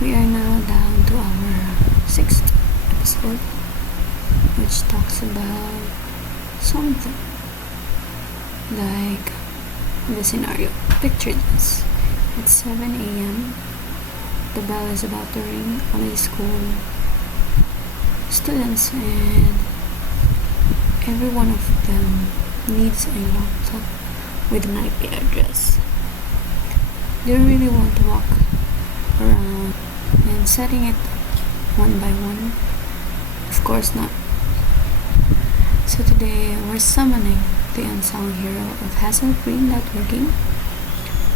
We are now down to our 6th episode, which talks about something like the scenario. Picture this. It's 7 a.m. The bell is about to ring on a school. Students, and every one of them needs a laptop with an IP address. They really want to walk around and setting it one by one? Of course not. So today we're summoning the unsung hero of hassle-free networking,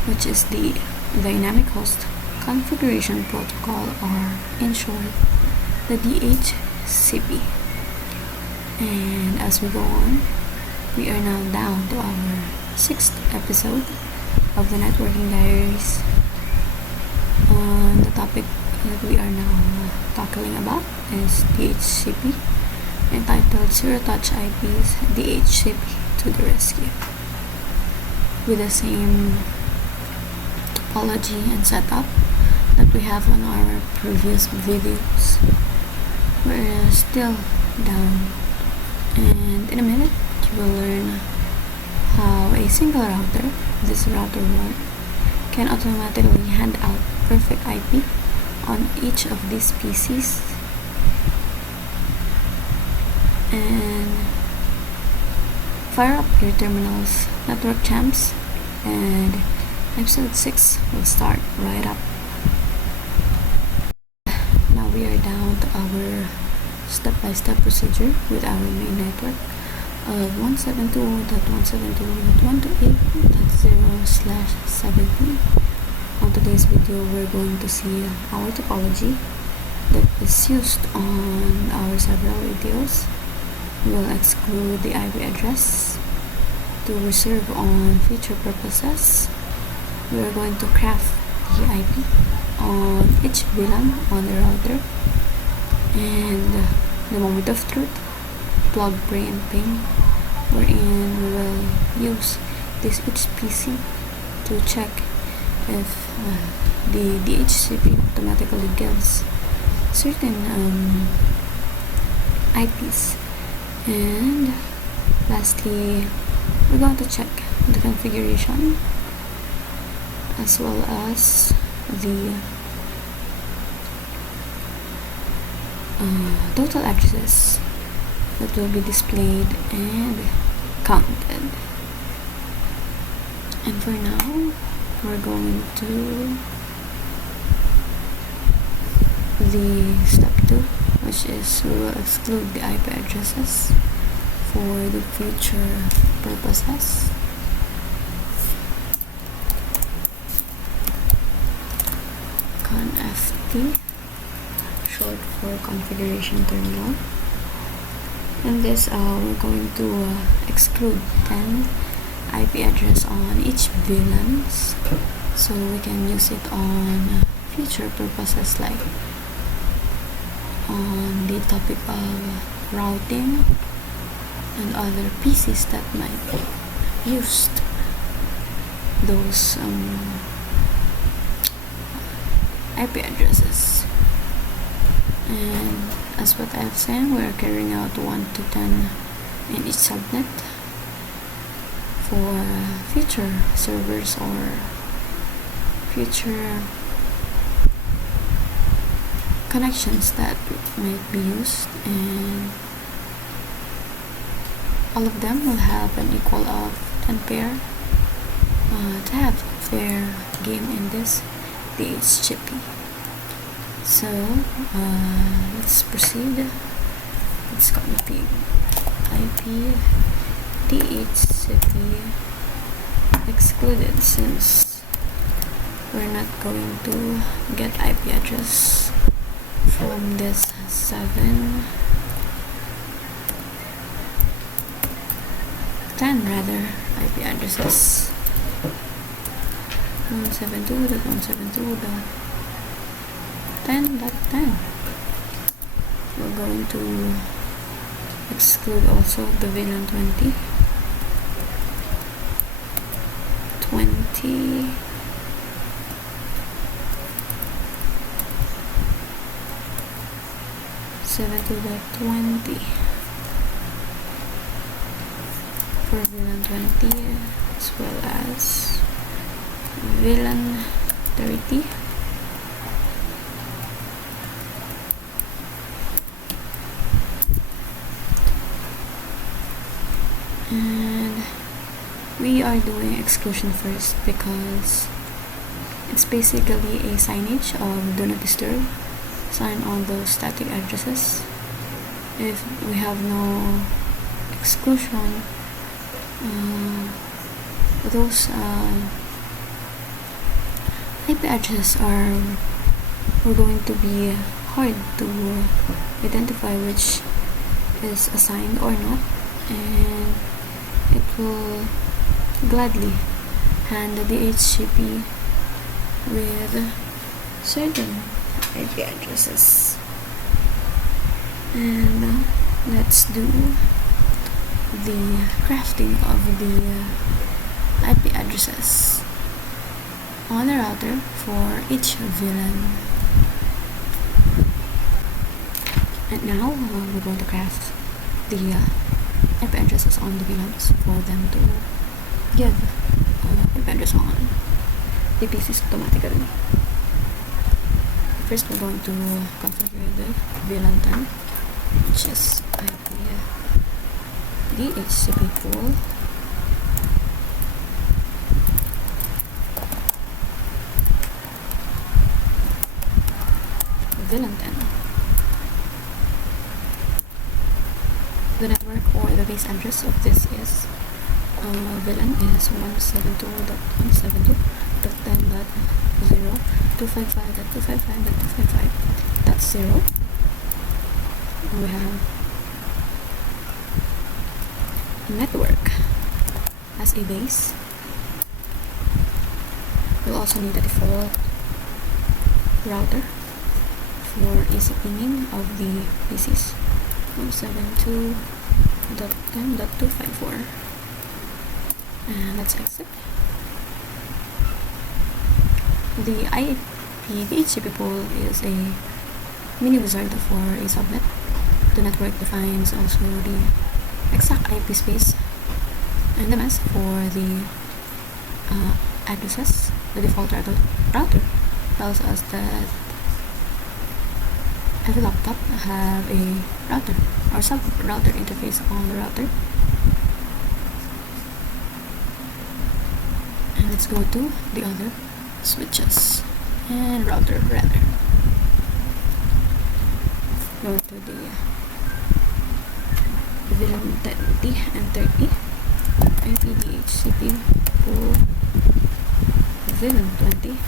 which is the Dynamic Host Configuration Protocol, or in short, the DHCP. And as we go on, we are now down to our 6th episode of the Networking Diaries. The topic that we are now tackling about is DHCP, entitled Zero Touch IPs, DHCP to the rescue. With the same topology and setup that we have on our previous videos, we're still down, and in a minute you will learn how a single router, this router 1, can automatically hand out perfect IP on each of these PCs. And fire up your terminals, network champs, and episode 6 will start right up. Now we are down to our step-by-step procedure with our main network of 172.172.128.0/17. On today's video, we're going to see our topology that is used on our several videos. We will exclude the IP address to reserve on future purposes. We are going to craft the IP on each VLAN on the router, and the moment of truth, plug, pray, and ping, wherein we will use this each PC to check if the DHCP automatically gives certain IPs. And lastly, we're going to check the configuration as well as the total addresses that will be displayed and counted. And for now, we're going to the step 2, which is we will exclude the IP addresses for the future purposes. ConFT, short for configuration terminal. In this, we're going to exclude 10 IP address on each VLANs, so we can use it on future purposes, like on the topic of routing and other PCs that might use those IP addresses. And as what I have said, we are carrying out 1 to 10 in each subnet for future servers or future connections that might be used, and all of them will have an equal of 10 pair to have fair game in this DHCP. So let's proceed. It's going to be IP DHCP excluded, since we're not going to get IP address from this 10 IP addresses. 172.172.10.10. We're going to exclude also the VLAN 20, 20, 172.20 for VLAN 20 as well as VLAN 30. And we are doing exclusion first because it's basically a signage of do not disturb sign on those static addresses. If we have no exclusion, those IP addresses are going to be hard to identify which is assigned or not, and it will gladly hand the DHCP with certain IP addresses. And now let's do the crafting of the IP addresses on the router for each VLAN. And now we're going to craft the IP addresses on the VLANs for them to give IP address on the PCs automatically. First, we're going to configure the VLAN 10, which is IP DHCP pool. VLAN 10. The network or the base address of this is VLAN is 172.170.10.0.255.255.255.0. That's 0. We have network as a base. We'll also need a default router for easy pinging of the PCs. 172.10.254, and let's exit. The IP DHCP pool is a mini wizard for a subnet. The network defines also the exact IP space and the mask for the addresses. The default router tells us that every laptop have a router or sub-router interface on the router. And let's go to the other switches and router rather. Go to the VLAN 20 and 30 IP DHCP pool VLAN 20.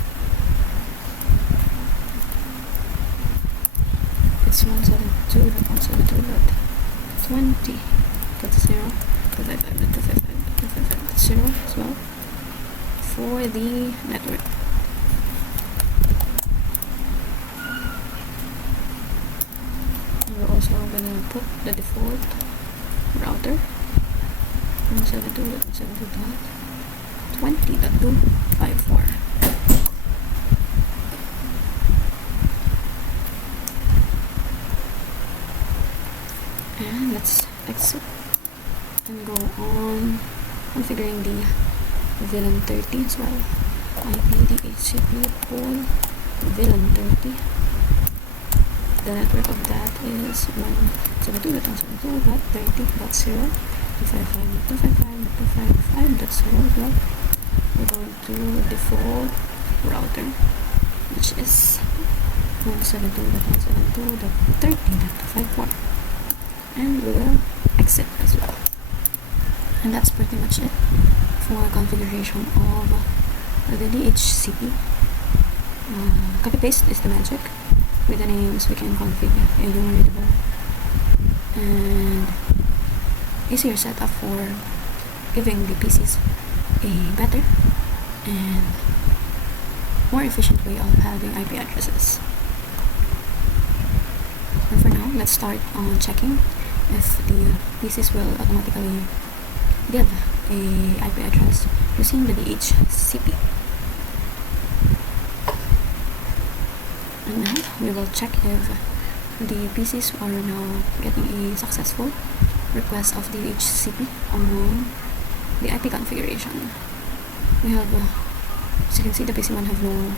It's 172.172.20. That's 0. 255.255.255. That's 0 as well for the network. And we're also gonna put the default router 172.172.20.254. And let's exit and go on configuring the VLAN 30 as well. IP DHCP pool VLAN 30. The network of that is 172.172.30.0, 255.255.255.0 as well. We're going to default router, which is 172.172.30.254. And we will exit as well. And that's pretty much it for configuration of the DHCP. Copy paste is the magic. With the names we can configure a human readable and easier setup for giving the PCs a better and more efficient way of having IP addresses. And for now, let's start on checking if the PCs will automatically give a IP address using the DHCP. And now we will check if the PCs are now getting a successful request of the DHCP on the IP configuration. We have, as you can see, the PC1 have no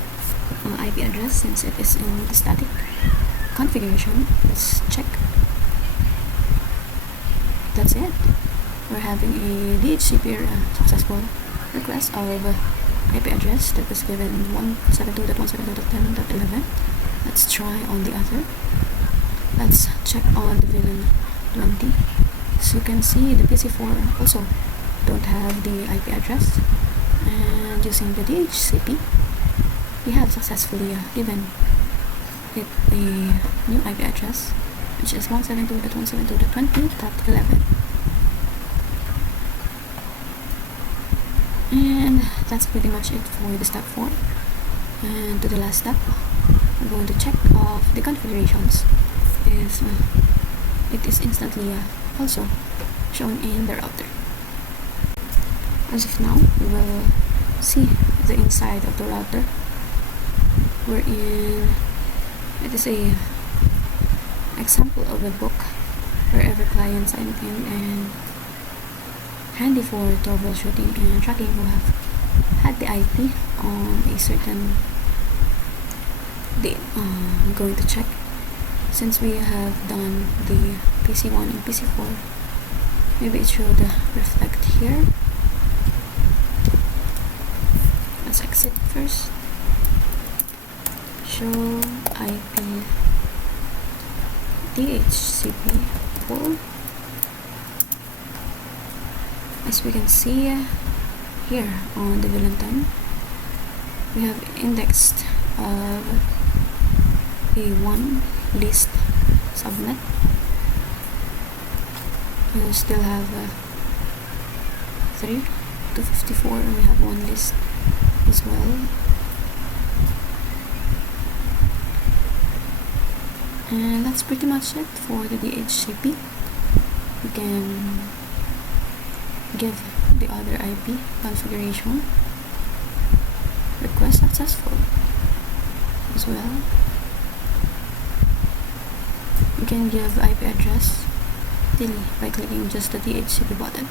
IP address since it is in the static configuration. Let's check. That's it. We're having a DHCP successful request of IP address that was given 172.172.10.11. Let's try on the other. Let's check on the VLAN 20. As you can see, the PC4 also don't have the IP address, and using the DHCP we have successfully given it a new IP address, which is 172.172.20.11. And that's pretty much it for the step 4. And to the last step, we're going to check of the configurations if it is instantly also shown in the router. As of now, we will see the inside of the router, wherein it is a example of a book where every client signed in, and handy for troubleshooting and tracking who have had the IP on a certain date. I'm going to check, since we have done the PC1 and PC4, maybe it should reflect here. Let's exit first. Show IP DHCP full. As we can see here on the VLAN 10, we have indexed of A1 list subnet. We still have 3 to 54, and we have one list as well. And that's pretty much it for the DHCP. We can give the other IP configuration request successful as well. We can give IP address daily by clicking just the DHCP button.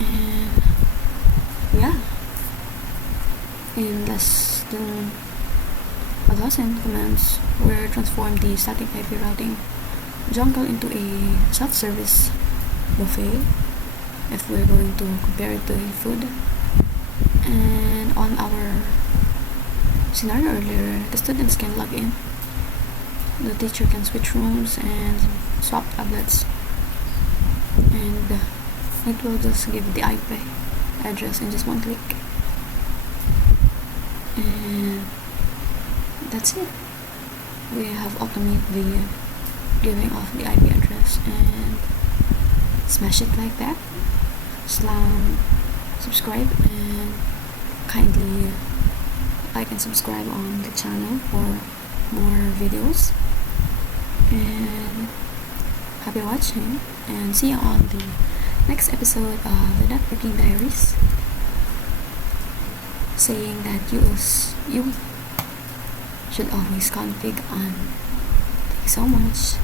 And yeah, in less than a dozen commands, we transformed the static IP routing jungle into a self-service buffet, if we're going to compare it to a food. And on our scenario earlier, the students can log in, the teacher can switch rooms and swap tablets, and it will just give the IP address in just one click. And that's it. We have automated the giving of the IP address and smash it like that. Slam subscribe, and kindly like and subscribe on the channel for more videos. And happy watching, and see you on the next episode of the Networking Diaries, saying that you should always config on. Thank you so much.